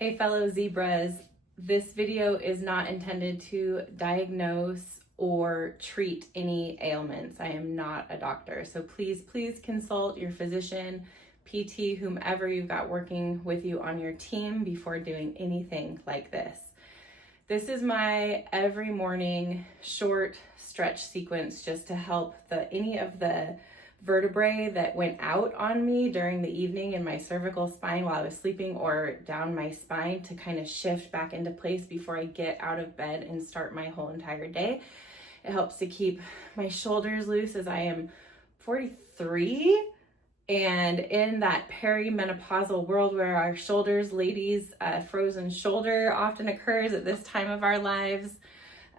Hey fellow zebras, this video is not intended to diagnose or treat any ailments. I am not a doctor, so please consult your physician, PT, whomever you've got working with you on your team before doing anything like this. This is my every morning short stretch sequence just to help any of the vertebrae that went out on me during the evening in my cervical spine while I was sleeping or down my spine to kind of shift back into place before I get out of bed and start my whole entire day. It helps to keep my shoulders loose as I am 43 and in that perimenopausal world where our shoulders, ladies, frozen shoulder often occurs at this time of our lives.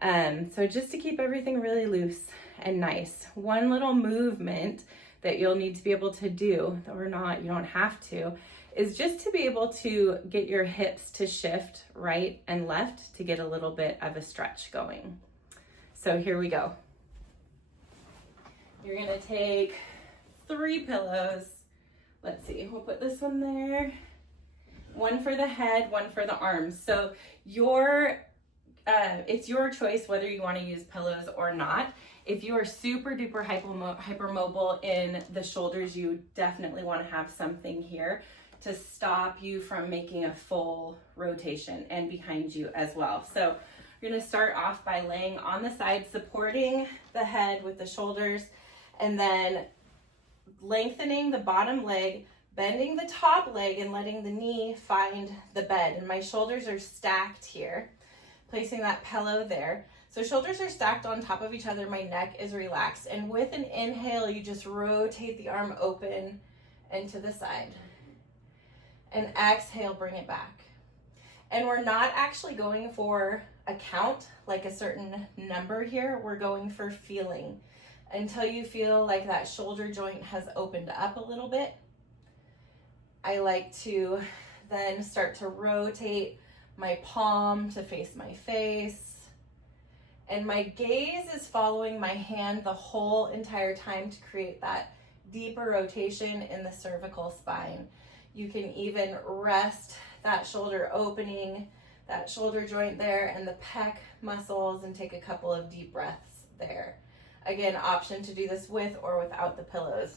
So just to keep everything really loose and nice. One little movement that you'll need to be able to do, or not, you don't have to, is just to be able to get your hips to shift right and left to get a little bit of a stretch going. So here we go. You're gonna take 3 pillows. Let's see, we'll put this one there. One for the head, one for the arms. So it's your choice whether you want to use pillows or not. If you are super duper hypermobile in the shoulders, you definitely want to have something here to stop you from making a full rotation and behind you as well. So you're going to start off by laying on the side, supporting the head with the shoulders, and then lengthening the bottom leg, bending the top leg, and letting the knee find the bed. And my shoulders are stacked here. Placing that pillow there. So shoulders are stacked on top of each other, my neck is relaxed. And with an inhale, you just rotate the arm open and to the side. And exhale, bring it back. And we're not actually going for a count, like a certain number here. We're going for feeling until you feel like that shoulder joint has opened up a little bit. I like to then start to rotate my palm to face my face. And my gaze is following my hand the whole entire time to create that deeper rotation in the cervical spine. You can even rest that shoulder opening, that shoulder joint there, and the pec muscles, and take a couple of deep breaths there. Again, option to do this with or without the pillows.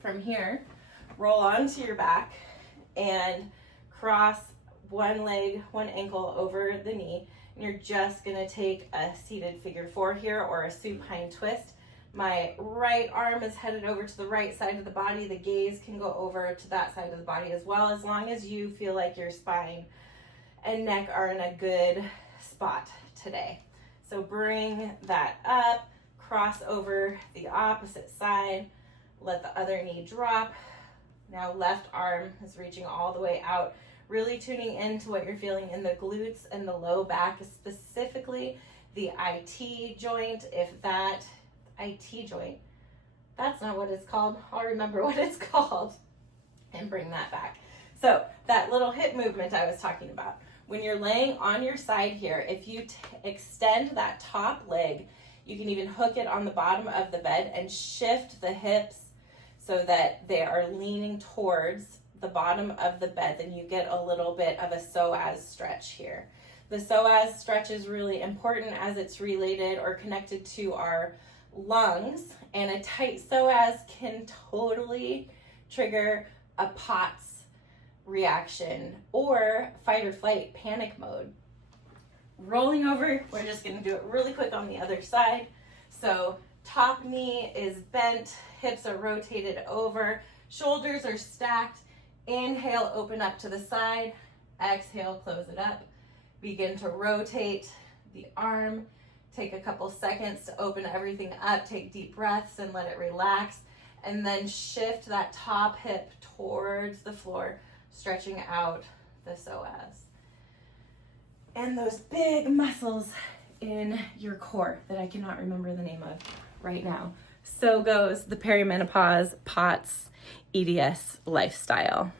From here, roll onto your back and cross one leg, one ankle over the knee, and you're just gonna take a seated figure 4 here or a supine twist. My right arm is headed over to the right side of the body. The gaze can go over to that side of the body as well, as long as you feel like your spine and neck are in a good spot today. So bring that up, cross over the opposite side, let the other knee drop. Now left arm is reaching all the way out, really tuning into what you're feeling in the glutes and the low back, specifically the IT joint. If that IT joint, that's not what it's called. I'll remember what it's called and bring that back. So that little hip movement I was talking about, when you're laying on your side here, if you extend that top leg, you can even hook it on the bottom of the bed and shift the hips so that they are leaning towards the bottom of the bed. Then you get a little bit of a psoas stretch here. The psoas stretch is really important as it's related or connected to our lungs, and a tight psoas can totally trigger a POTS reaction or fight or flight panic mode. Rolling over, we're just going to do it really quick on the other side. So top knee is bent, hips are rotated over, shoulders are stacked. Inhale, open up to the side. Exhale, close it up. Begin to rotate the arm. Take a couple seconds to open everything up. Take deep breaths and let it relax. And then shift that top hip towards the floor, stretching out the psoas. And those big muscles in your core that I cannot remember the name of right now. So goes the perimenopause POTS EDS lifestyle.